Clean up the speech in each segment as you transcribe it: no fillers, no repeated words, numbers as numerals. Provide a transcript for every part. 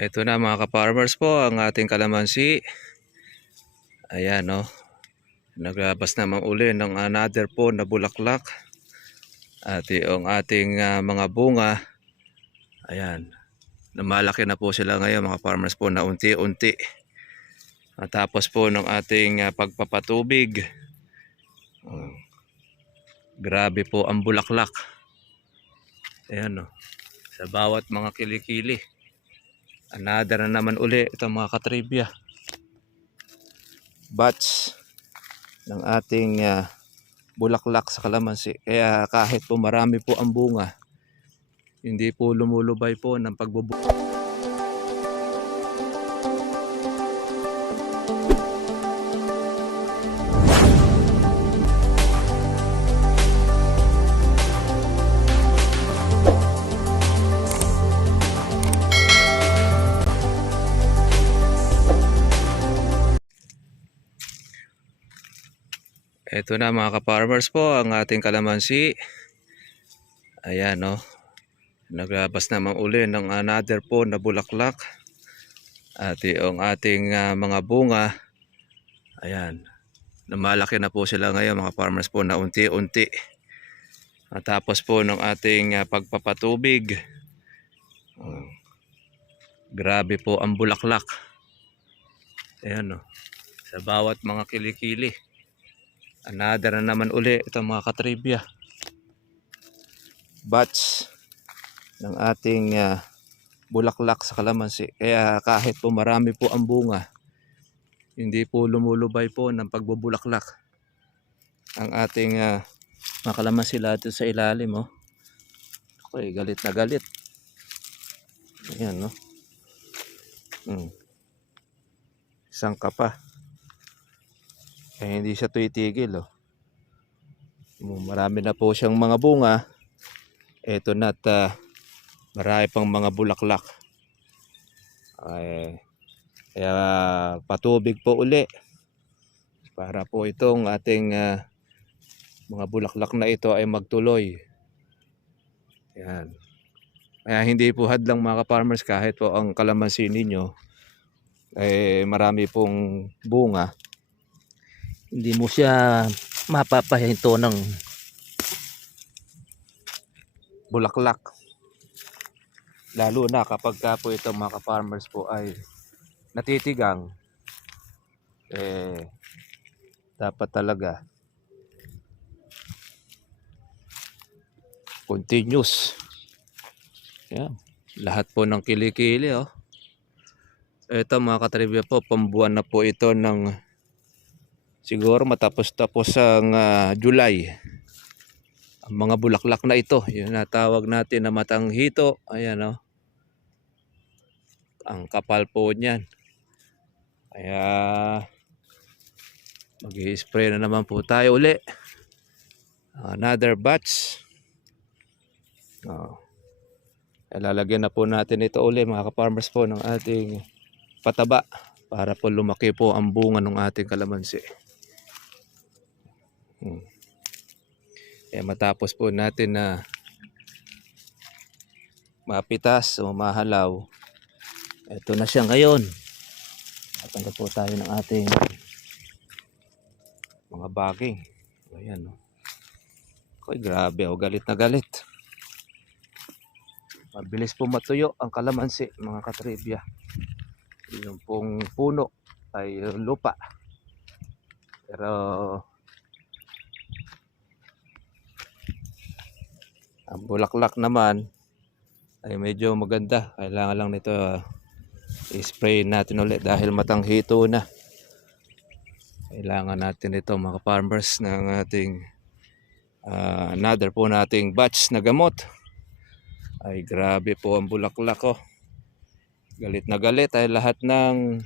Ito na mga ka-farmers po ang ating kalamansi. Ayan no. Naglabas naman uli ng another po na bulaklak. At yung ating mga bunga. Ayan. Namalaki na po sila ngayon mga farmers po na unti-unti. At tapos po ng ating pagpapatubig. Grabe po ang bulaklak. Ayan no. Sa bawat mga kilikili. Another na naman uli itong mga katribya. Batch ng ating bulaklak sa kalamansi. Kaya kahit po marami po ang bunga, hindi po lumulubay po ng pagbubuo. Ito na mga ka-farmers po ang ating kalamansi. Ayan no. Naglabas naman uli ng another po na bulaklak. At yung ating mga bunga. Ayan. Namalaki na po sila ngayon mga farmers po na unti-unti. At tapos po ng ating pagpapatubig. Grabe po ang bulaklak. Ayan no. Sa bawat mga kilikili. Another na naman uli itong mga katribya. Batch ng ating bulaklak sa kalamansi. Kaya kahit po marami po ang bunga, hindi po lumulubay po ng pagbubulaklak ang ating mga kalamansi lahat sa ilalim. Oh. Okay, galit na galit. Ayan no. Isang kapa. Eh, hindi siya tumitigil. Oh. Marami na po siyang mga bunga. Ito na at marami pang mga bulaklak. Kaya patubig po uli. Para po itong ating mga bulaklak na ito ay magtuloy. Yan. Kaya hindi po hadlang mga farmers kahit po ang kalamansi ninyo ay marami pong bunga. Hindi mo siya mapapahinto ng bulaklak. Lalo na kapag ka po itong mga farmers po ay natitigang. Dapat talaga continuous. Yan. Lahat po ng kilikili. Oh. Ito mga katribya po, pambuwan na po ito ng siguro matapos-tapos ang July. Ang mga bulaklak na ito, yung natawag natin na matang hito. Ayan o. Ang kapal po niyan. Kaya mag-i-spray na naman po tayo uli. Another batch. Lalagyan na po natin ito uli mga ka-farmers po ng ating pataba. Para po lumaki po ang bunga ng ating kalamansi. Matapos po natin na mapitas o mahalaw, ito na siya ngayon. Tatanda po tayo ng ating mga baging. Ayan o. Okay, grabe o, galit na galit. Mabilis po matuyo ang kalamansi mga katribya. Yung pong puno ay lupa. Pero ang bulaklak naman ay medyo maganda. Kailangan lang nito i-spray natin ulit dahil matanghito na. Kailangan natin ito mga farmers ng ating another po nating batch na gamot. Ay grabe po ang bulaklak ko. Galit na galit ay lahat ng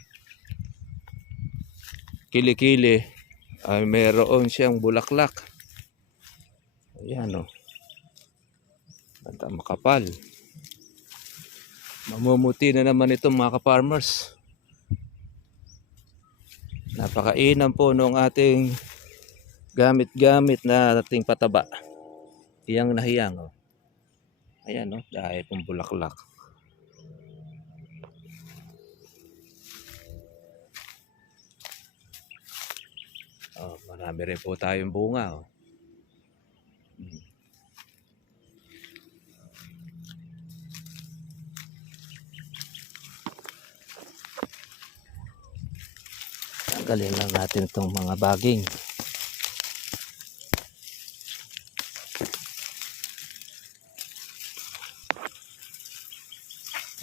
kilikili ay meron siyang bulaklak. Ayan o. Banta makapal. Mamumuti na naman itong mga ka-farmers. Napakainam po nung ating gamit-gamit na ating pataba. Hiyang na hiyang. Oh. Ayan o, dahil pong bulaklak. Marami rin po tayong bunga. Oh. Tanggalin lang natin itong mga baging.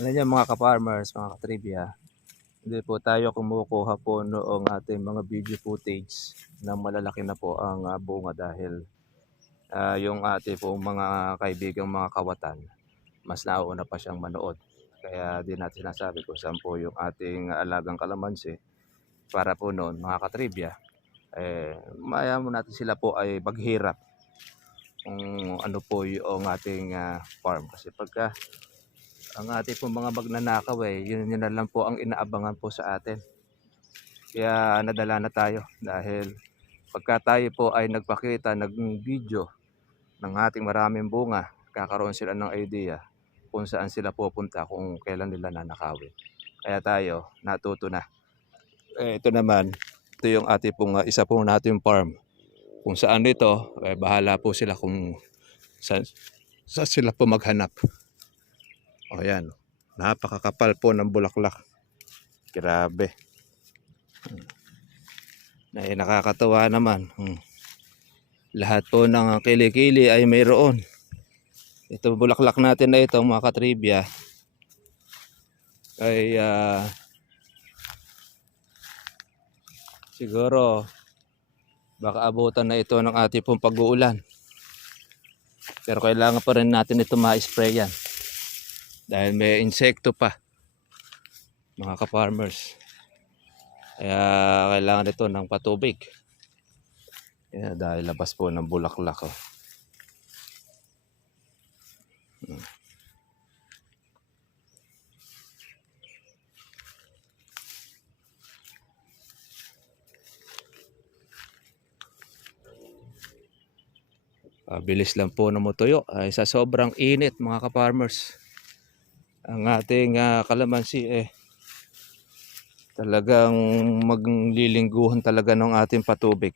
Alam niyo mga ka-farmers, mga ka-trivia, hindi po tayo kumukuha po noong ating mga video footage na malalaki na po ang bunga dahil yung ating po mga kaibigang mga kawatan, mas nauna pa siyang manood. Kaya di natin sinasabi kung saan po yung ating alagang kalamansi para po noon mga ka-trivia, maya mo natin sila po ay maghirap kung ano po yung ating farm. Kasi pagka ang ating po mga magnanakaw yun na lang po ang inaabangan po sa atin. Kaya nadala na tayo dahil pagka tayo po ay nagpakita, nag-video ng ating maraming bunga, kakaroon sila ng idea kung saan sila pupunta kung kailan nila nanakawin. Kaya tayo natuto na. Ito naman, ito yung ating pong isa pong nating farm. Kung saan ito, bahala po sila kung saan sila po maghanap. O yan, napakakapal po ng bulaklak. Grabe. Nakakatawa naman. Lahat po ng kilikili ay mayroon. Ito bulaklak natin na ito mga ka-trivia ay siguro baka abutan na ito ng ating pong pag-uulan. Pero kailangan pa rin natin ito ma-sprayan dahil may insekto pa mga ka-farmers. Kaya kailangan ito ng patubig. Kaya dahil labas po ng bulaklak. Bilis lang po na matuyo ay sa sobrang init mga ka-farmers. Ang ating kalamansi talagang maglilingguhan talaga ng ating patubig.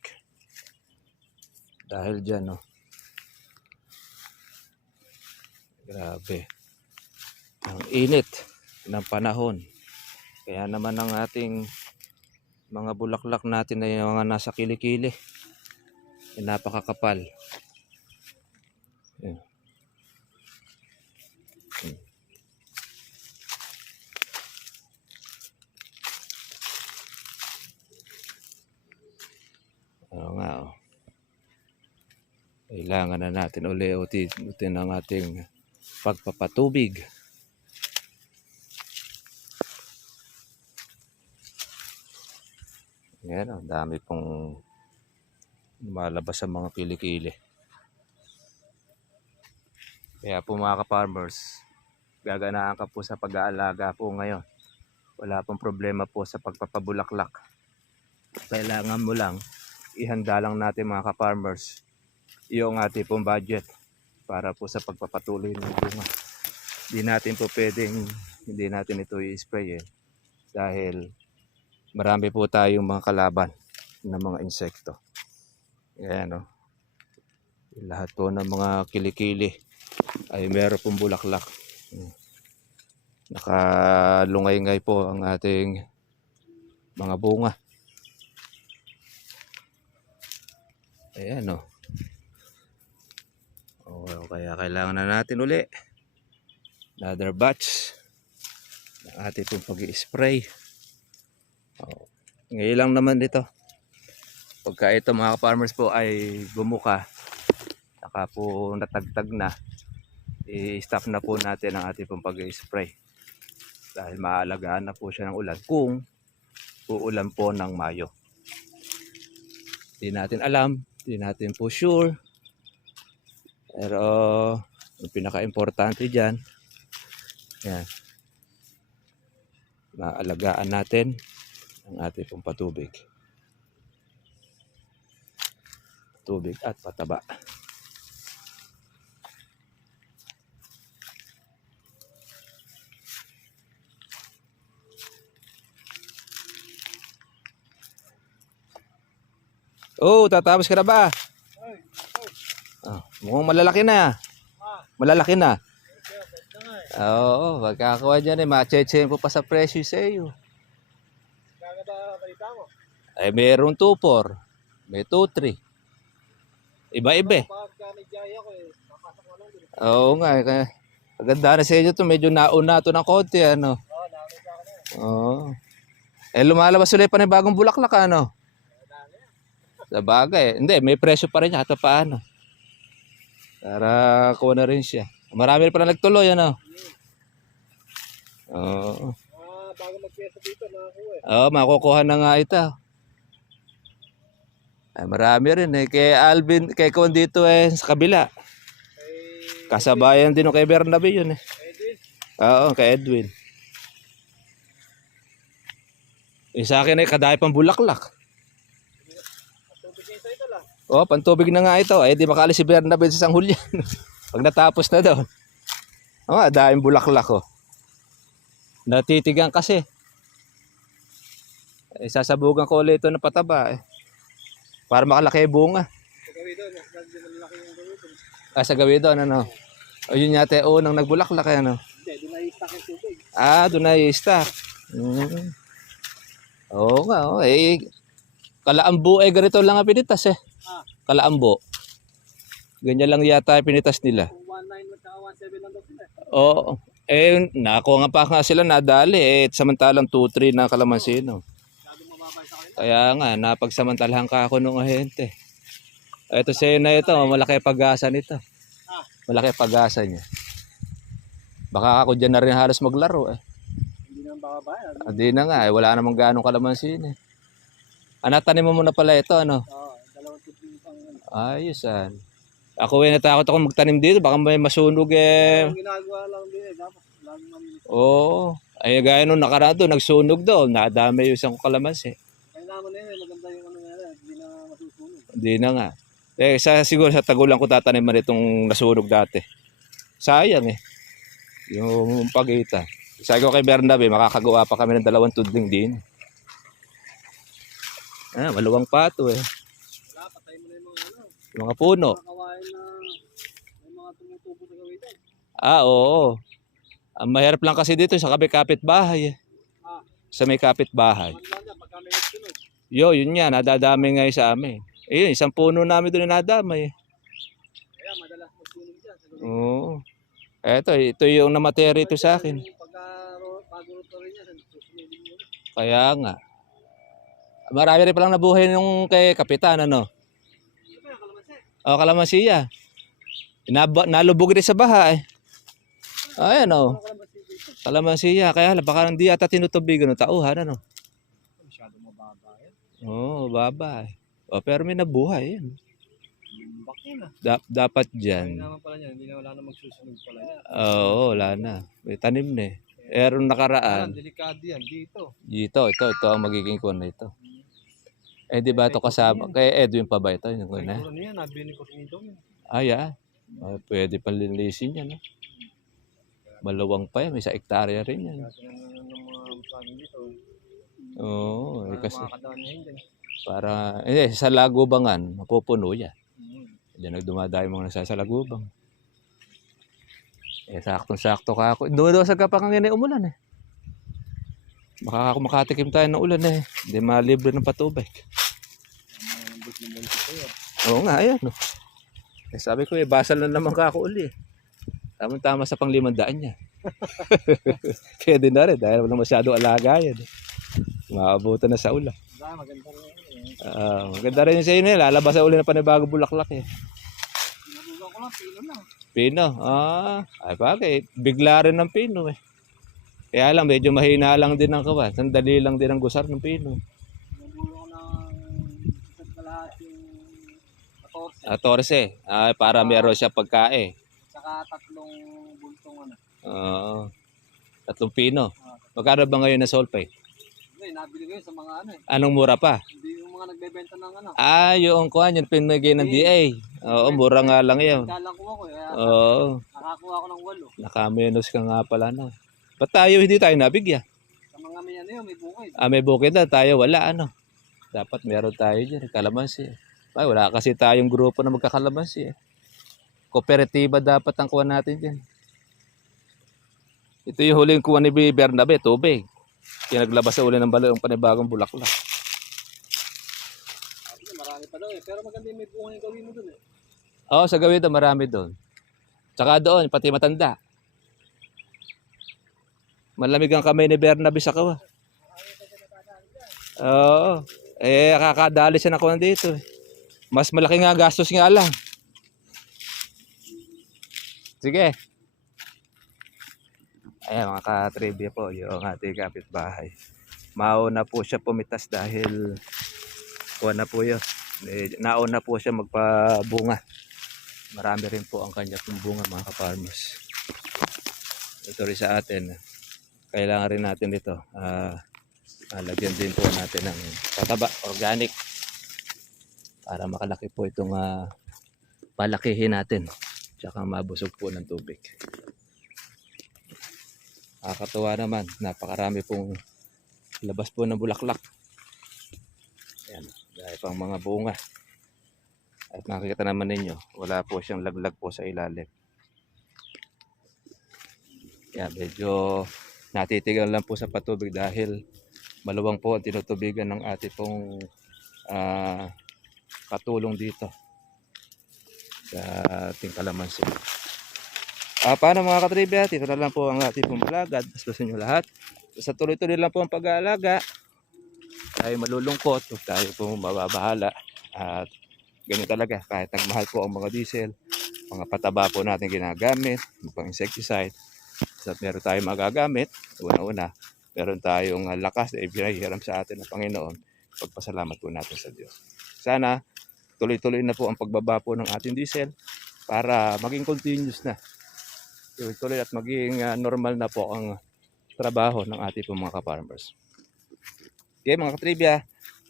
Dahil dyan grabe. Ang init ng panahon. Kaya naman ang ating mga bulaklak natin ay mga nasa kilikili. Napakakapal. Yan. Ano nga kailangan na natin ulit ang ating pagpapatubig. Yan, ang dami pong malabas sa mga kilikili. Kaya po mga ka-farmers, gaganaan ka po sa pag-aalaga po ngayon. Wala pong problema po sa pagpapabulaklak. Kailangan mo lang, ihanda lang natin mga ka-farmers yung ating pong budget para po sa pagpapatuloy ng bunga. Hindi natin ito i-spray dahil marami po tayong mga kalaban ng mga insekto. Ayan lahat po ng mga kilikili ay meron pong bulaklak. Nakalungay-ngay po ang ating mga bunga. Ayan kaya kailangan na natin uli another batch ng ating pong pag-i-spray. Ngayon lang naman dito. Pagka ito mga farmers po ay bumuka, saka po natagtag na, i-stop na po natin ang ating pong pag-i-spray. Dahil maalagaan na po siya ng ulan kung uulan po ng Mayo. Hindi natin alam, hindi natin po sure. Pero yung pinaka-importante dyan, yan, maalagaan natin ang ating pong patubig. Tubig at pataba. Oh, tatapos ka na ba? Mukhang malalaki na. Malalaki na. Oo, pagkakakuha dyan eh, ma-chechen pa sa presyo sa iyo. Ay, mayroong 2-4. May 2-3. Iba-iba eh. Oo nga, maganda na sa inyo to. Medyo nauna to ng konti, ano. Oo. Eh, lumalabas ulit pa ng bagong bulaklak, ano. Sa bagay. Hindi, may presyo pa rin niya, kahit paano. Para kuha na rin siya. Marami pa na nagtuloy, ano. Oo. Bago magpiyesa dito, nakakuha eh. Oo, makukuha na nga ito. Ay, marami rin eh. Kay Alvin, kay Kuan dito eh, sa kabila. Kasabayan din o kay Bernabe yun eh. Edwin, Oo, kay Edwin. Yung sa akin ay kadaya pang bulaklak. tubig niya sa ito lang. Oo, pantubig na nga ito. Ay, di makaalis si Bernabe sa Sanghulyan. Pag natapos na daw. Oo, dahil bulaklak ko. Natitigan kasi. Eh, sasabugan ko ulit ito ng pataba eh. Para makalaki yung bunga. Sa gawin doon, malaki yung gawin doon. Sa gawin doon, ano. O yun yata yung unang nagbulaklak eh, ano. Hindi, doon na i-stack yung tubig. Doon na i-stack. Oo nga, oh. Eh, Kalaambo eh, ganito lang ang pinitas eh. Kalaambo. Ganyan lang yata yung pinitas nila. Kung 1.9 at saka 1.7 lang daw sila. Oo. Eh, nakuha nga pa nga sila nadali eh. Samantalang 2-3 na kalamansi, no. Masyadong mababa sa kanila. Kaya nga, napagsamantalahan ka ako nung ahente. Ito sa'yo na ito, malaki pag-asa nito. Malaki pag-asa niya. Baka ako dyan na rin halos maglaro eh. Hindi naman bababayan. Hindi na nga eh, wala namang ganong kalamansi eh. Tanim mo muna pala ito, ano? Oo, dalawang tubig pang ano. Ayos Ako natakot ako magtanim dito, baka may masunog eh. Ang ginagawa lang din eh, dapat laging malinis. Oo. Ay gaya nung nakaraan doon, nagsunog doon, nadami yung isang kalamansi. Kaya naman na yun, maganda yung ano nga, hindi na masusunog. Hindi na nga. Eh, siguro sa tagulan ko tataniman itong nasunog dati. Sayang eh. Yung pagita. Sabi ko kay Bernabe, makakagawa pa kami ng 2 tudling din. Maluwang pato eh. Wala, patay mo na yung mga ano. Yung mga puno. Mga kawain na may mga tumutubo sa gawin doon. Oo. Ang mahirap lang kasi dito sa kapit bahay eh. Sa may kapit bahay. Ano lang yan, pagka may nagsunod. Yun nga, nadadami ngayon sa amin. Eh, isang puno namin doon na nadamay. Kaya madalas magsunog dyan sa gawin. Oo. Ito yung namatay rito sa akin. Pagka bago ito rin yan, susunodin mo na. Kaya nga. Marami rin palang nabuhay nung kay Kapitan, ano? Ano ba yung kalamansi? O, kalamansiya. Nalubog rin sa baha eh. Ayan o. Ano kalamansi dito? Kalamansiya. Kaya baka hindi yata tinutubigan ng tauhan, ano? Masyadong mababa yan. Oo, baba eh. Pero may nabuhay yan. Baki na. Dapat Hindi dyan. naman pala yan, hindi na wala na magsusunod pala yan. Oo, wala na. May tanim na eh. Pero nakaraan. Delikado yan dito. Ito ang magiging kuwan na ito. Eh, di ba ito kasama? Kay Edwin pa ba ito? Yung kuwan na? Siguro niya, nabili ko rin ito. Pwede pa linisin yan. No? Maluwang pa yan. May 1 hektarya rin yan. Kasi ng mga family dito. Oo. Kasi Makakadaan niya yun. para, sa Lagubangan, mapupuno yan. Diyan nagdumadayo mga nasasalagubang. Saktong-sakto ka ako. Doon sa kapakang yan ay umulan eh. Baka ako makatikim tayo ng ulan eh. Hindi malibre ng patubig. Oo nga, ayan. No. Sabi ko basal na naman ka ako uli. Tama-tama sa pang-500 niya. Kaya din na rin dahil walang masyadong alaga yan. Maabutan na sa ulan. Maganda rin yun. Maganda rin sa inyo. Lalabas sa uli na panibagong bulaklak eh. Nabugan ko lang, pino lang. Pino. Ay bagay. Bigla rin ng pino eh. Kaya lang, medyo mahina lang din ang kawan. Sandali lang din ang gusar ng pino. Nabugan ko ng isang kalahati yung 14. Para meron siya pagkain. Saka 3 bultong ano. Oo. 3 pino. Magkano ba ngayon na sulfate? Hindi, nabili ko yun sa mga ano eh. Anong mura pa? Hindi yung mga nagbebenta ng ano. Yung kuhan, yung pinagay ng DA. Oo, mura nga lang yun. Dalang ko ako eh. Oo. Nakakuha ko ng 8. Nakamenos ka nga pala na. Ba't tayo hindi tayo nabigyan? Sa mga may ano yun, may bukid. May bukid na tayo, wala ano. Dapat meron tayo dyan, kalamansi. Ay, wala kasi tayong grupo na magkakalamansi eh. Kooperatiba dapat ang kuha natin dyan. Ito yung huling kuha ni Bernabe, tubig. Naglabas sa uli ng balong panibagong bulaklak. Sabi niya, marami pa daw eh. Pero maganda yung may bunga yung gawin mo dun eh. Oo, sa gawin ito, marami doon. Tsaka doon, pati matanda. Malamig ang kamay ni Bernabe sa kawa. Oo. Eh, kakadali siya na kuha dito eh. Mas malaki nga gastos nga lang. Sige. Ayan mga ka-trivia po, yung ating kapitbahay. Mauna po siya pumitas dahil kuha na po yun. Nauna po siya magpabunga. Marami rin po ang kanya pong bunga mga ka-farmers. Ito rin sa atin. Kailangan rin natin dito. Lagyan din po natin ng pataba, organic. Para makalaki po itong palakihin natin. Tsaka mabusog po ng tubig. Nakakatuwa naman, napakarami pong labas po ng bulaklak. Ayan, dahil pang mga bunga. At nakikita naman ninyo, wala po siyang laglag po sa ilalim. Ayan, medyo natitigal lang po sa patubig dahil maluwang po ang tinutubigan ng ating pong katulong dito sa ating kalamansi. Paano mga katribya? Dito na lang po ang ating pong vlog. God bless sa inyo lahat. Sa tuloy-tuloy lang po ang pag-aalaga. Tayo malulungkot. Huwag tayo po mababahala. At ganyan talaga. Kahit nagmahal po ang mga diesel, mga pataba po natin ginagamit, mga insecticide. So, meron tayong magagamit. Una-una, meron tayong lakas na ibinahiram sa atin ng Panginoon. Pagpasalamat po natin sa Diyos. Sana tuloy-tuloy na po ang pagbaba po ng ating diesel para maging continuous na. Tuloy-tuloy at maging normal na po ang trabaho ng ating po mga ka-farmers. Okay mga ka-trivia,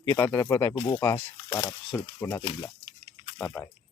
kita na po tayo po bukas para sulit po natin vlog. Bye-bye.